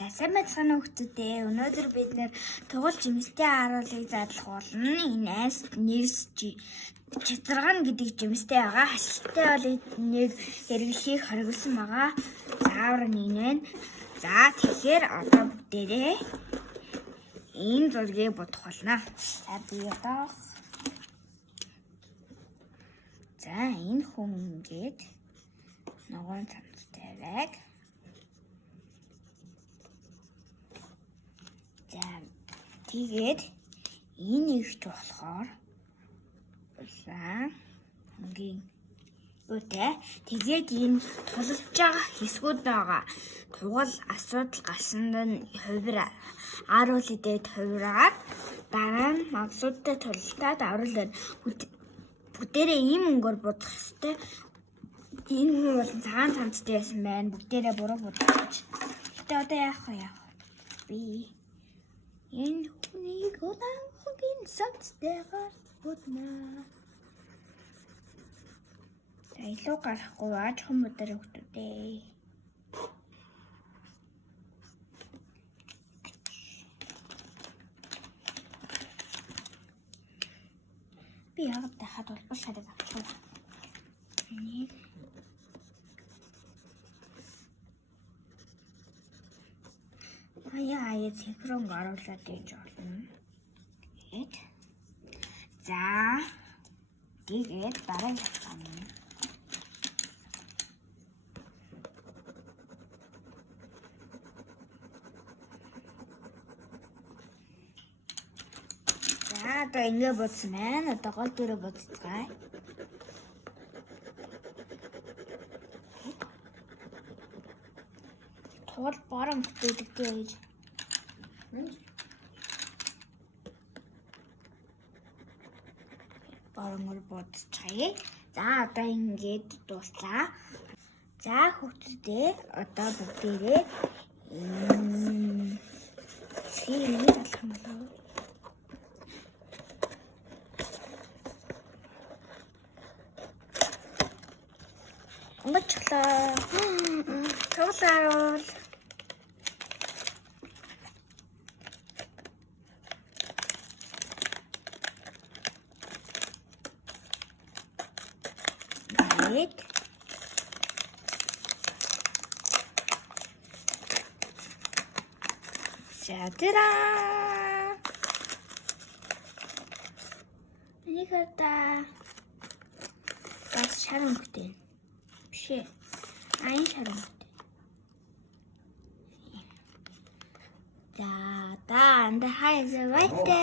Сайн байцгаана уу хүмүүстээ. Өнөөдөр бид нэр тугал жимстэй харуулыг задлах болно. Энэ айс нэрс читрган гэдэг жимстэй байгаа. Хашилттай бол нэг хэрэглэхийг хориглосон байгаа. Заавар нийнэ. За тэгэхээр одоо бүгдээрээ энэ зургийг бодох болно. За би одоо за энэ хүн ингээд ногоон цамцтай байг. За тэгээд энэ ихч болохоор хамгийн үүтэй. Тэгээд энэ тулж байгаа хэсгүүд байгаа. Тугал асуудал гарсанд нь харуул идээд хувираад дараа нь магсуудтай тултаад оруулаад бүгдээрээ ийм өнгөөр будах хэвээр. Энэ хүн бол цагаан цамцтай байсан байна. Бүгдээрээ буруу будаж. Гэтэ одоо яах вэ? Би энэ хүнийг удаан хогийн цамцтайгаар будна. За илүү гарахгүй ааж хүмүүдэр өгтөдөө. Би яг дахиад улбал шарыг авчих. Энийг аяа синхрон оруулаад ийж болно. Тэгээд за тэгээд дараа нь одоо ингэ бодсон байна. Одоо гол дөрөв бодцгаая. Тугал барам бүтээлэгтэй гэж. Барамор бодцгаая. За одоо ингэж дуслаа. За хүүхдүүдээ одоо бүгдээрээ сэргийг алах юм болов. Онгочлаа. Тоглоорол. Нэг. Шатра. Энийг бас шаранхтэй. Бишээ. Айн шаранхтэй. За, анда хайзаа байтэ.